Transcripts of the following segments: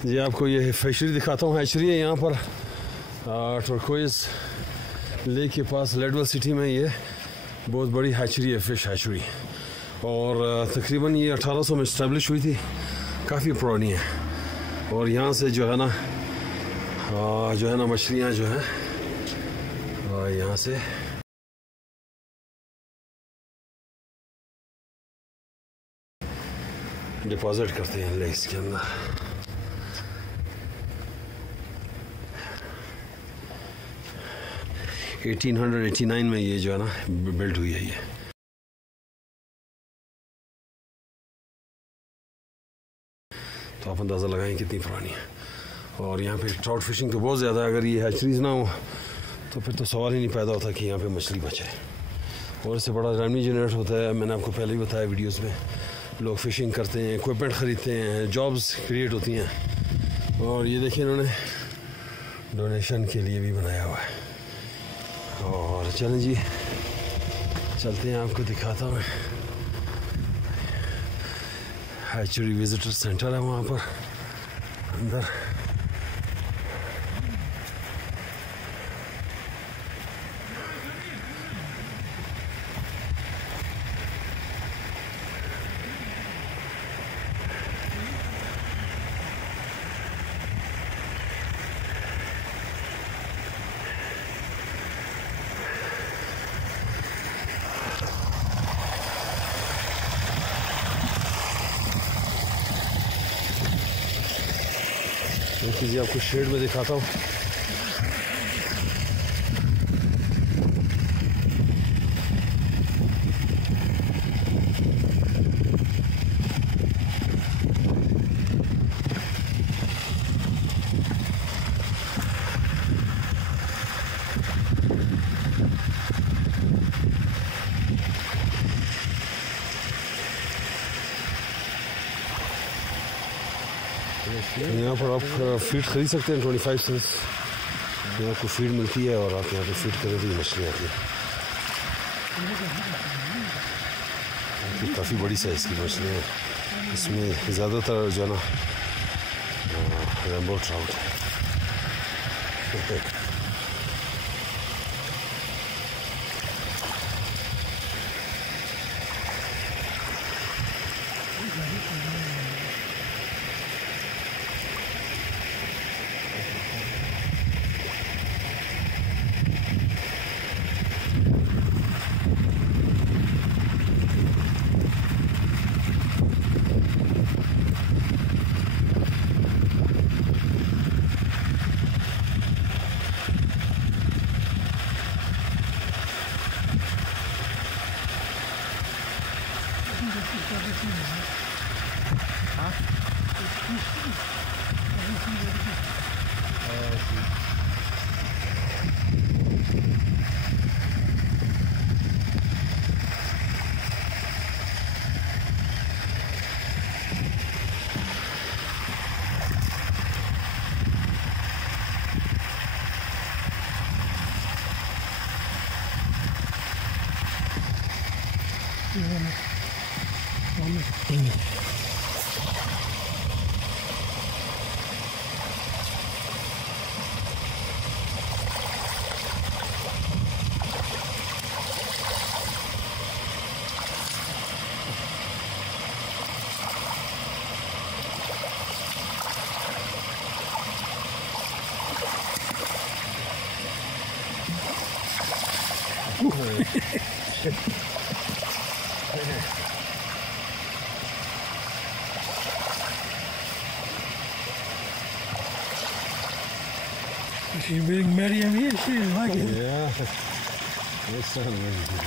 जी आपको ये फिशरी दिखाता हूँ। हैचरी है यहाँ पर टर्कोइज लेक के पास लेडविल सिटी में। ये बहुत बड़ी हैचरी है, फ़िश हैचरी, और तकरीबन ये 1800 में इस्टेब्लिश हुई थी, काफ़ी पुरानी है। और यहाँ से जो है ना मछलियाँ जो हैं यहाँ से डिपॉजिट करते हैं लेक्स के अंदर। ' 1889 में ये जो है ना बिल्ड हुई है ये। तो आप अंदाज़ा लगाएं कितनी पुरानी है। और यहाँ पे ट्राउट फिशिंग तो बहुत ज़्यादा है। अगर ये हैचरीज ना हो तो फिर तो सवाल ही नहीं पैदा होता कि यहाँ पे मछली बचे। और इससे बड़ा रेवेन्यू जनरेट होता है। मैंने आपको पहले ही बताया वीडियोस में, लोग फ़िशिंग करते हैं, इक्विपमेंट ख़रीदते हैं, जॉब्स क्रिएट होती हैं। और ये देखिए इन्होंने डोनेशन के लिए भी बनाया हुआ है। और चलें जी चलते हैं, आपको दिखाता हूँ। हैचरी विजिटर सेंटर है वहाँ पर अंदर। एक चीज़ आपको शेड में दिखाता हूँ। यहाँ पर आप फीड खरीद सकते हैं 25 सेंट्स। यहाँ आपको फीड मिलती है और आप यहाँ पे फीड करें तो ये मछली आती है। काफ़ी बड़ी साइज़ की मछली है। इसमें ज़्यादातर जो है ना रेनबो ट्राउट है। She's being Miriam here, she didn't like it. Yeah, that's so amazing.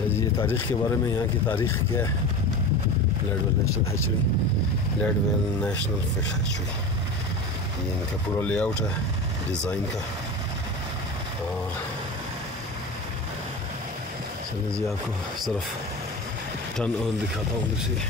अच्छा जी, ये तारीख़ के बारे में, यहाँ की तारीख़ क्या है? Leadville national hatchery, Leadville national fish hatchery, ये इनका पूरा लेआउट है डिज़ाइन का। चलिए जी, आपको सिर्फ टन और दिखाता हूँ उधर से।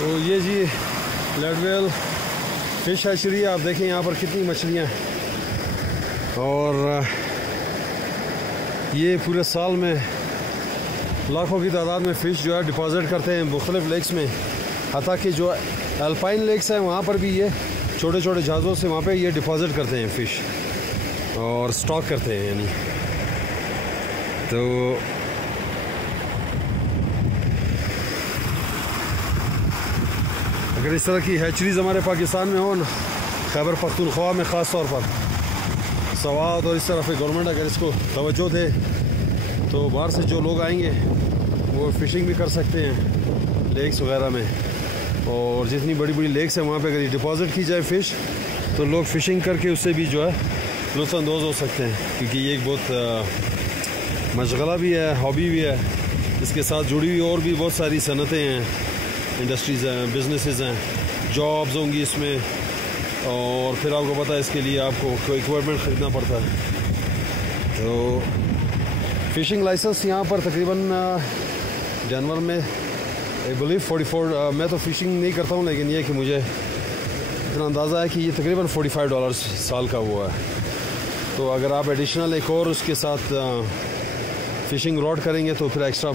तो ये जी लीडविल फिश हैचरी, आप देखें यहाँ पर कितनी मछलियाँ हैं। और ये पूरे साल में लाखों की तादाद में फ़िश जो है डिपॉज़िट करते हैं मुख्तलिफ लेक्स में। हत्ता कि जो अल्पाइन लेक्स हैं वहाँ पर भी ये छोटे छोटे जहाज़ों से वहाँ पे ये डिपॉज़िट करते हैं फ़िश और स्टॉक करते हैं यानी। तो अगर इस तरह की हैचरीज़ हमारे पाकिस्तान में हो ना, खैबर पख्तूनख्वा में ख़ास तौर पर सवात और इस तरह से गवर्नमेंट अगर इसको तवज्जो दे तो बाहर से जो लोग आएंगे वो फ़िशिंग भी कर सकते हैं लेक्स वगैरह में। और जितनी बड़ी बड़ी लेक्स हैं वहाँ पे अगर डिपॉज़िट की जाए फ़िश तो लोग फ़िशिंग करके उससे भी जो है लुत्फ़अंदोज़ हो सकते हैं, क्योंकि ये एक बहुत मशगला भी है, हॉबी भी है। इसके साथ जुड़ी हुई और भी बहुत सारी सनतें हैं, इंडस्ट्रीज़ हैं, बिजनेसेस हैं, जॉब्स होंगी इसमें। और फिर आपको पता है इसके लिए आपको इक्विपमेंट ख़रीदना पड़ता है। तो फ़िशिंग लाइसेंस यहाँ पर तकरीबन जानवर में आई बिलीव 44, मैं तो फ़िशिंग नहीं करता हूँ, लेकिन ये कि मुझे इतना अंदाज़ा है कि ये तकरीबन $45 साल का हुआ है। तो अगर आप एडिशनल एक और उसके साथ फ़िशिंग रॉड करेंगे तो फिर एक्स्ट्रा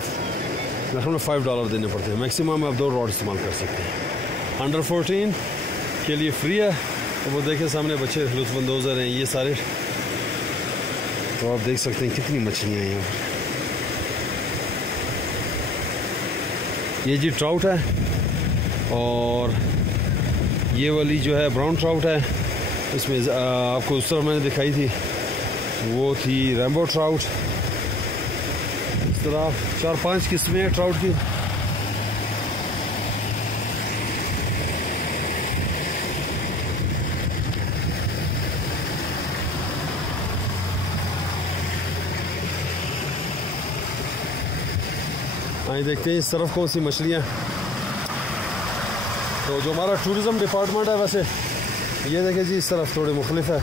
$5 देने पड़ते हैं। मैक्सिमम आप 2 रॉड इस्तेमाल कर सकते हैं। अंडर 14 के लिए फ्री है। तो वो देखें सामने बच्चे लुत्फ़अंदोज़ हैं ये सारे। तो आप देख सकते हैं कितनी मछलियाँ हैं यहाँ पर। ये जी ट्राउट है और ये वाली जो है ब्राउन ट्राउट है। इसमें आपको उस तरह मैंने दिखाई थी वो थी रेम्बो ट्राउट। इस तरह 4-5 किस्में हैं ट्राउट की। आइए देखते हैं इस तरफ कौन सी मछलियाँ। तो जो हमारा टूरिज़म डिपार्टमेंट है, वैसे ये देखें जी इस तरफ थोड़े मुख्तलिफ है।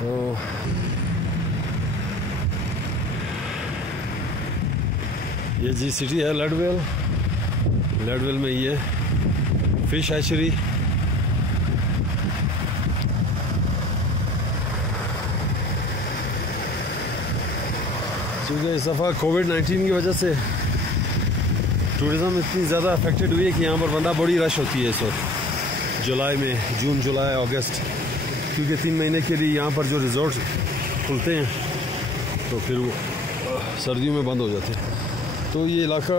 तो ये जी सिटी है लीडविल। लीडविल में ये फिश हैचरी। क्योंकि इस दफ़ा कोविड-19 की वजह से टूरिज़म इतनी ज़्यादा अफेक्टेड हुई है कि यहाँ पर बंदा बड़ी रश होती है इस वक्त जुलाई में, जून जुलाई अगस्त, क्योंकि 3 महीने के लिए यहाँ पर जो रिजॉर्ट खुलते हैं तो फिर वो सर्दियों में बंद हो जाते हैं। तो ये इलाका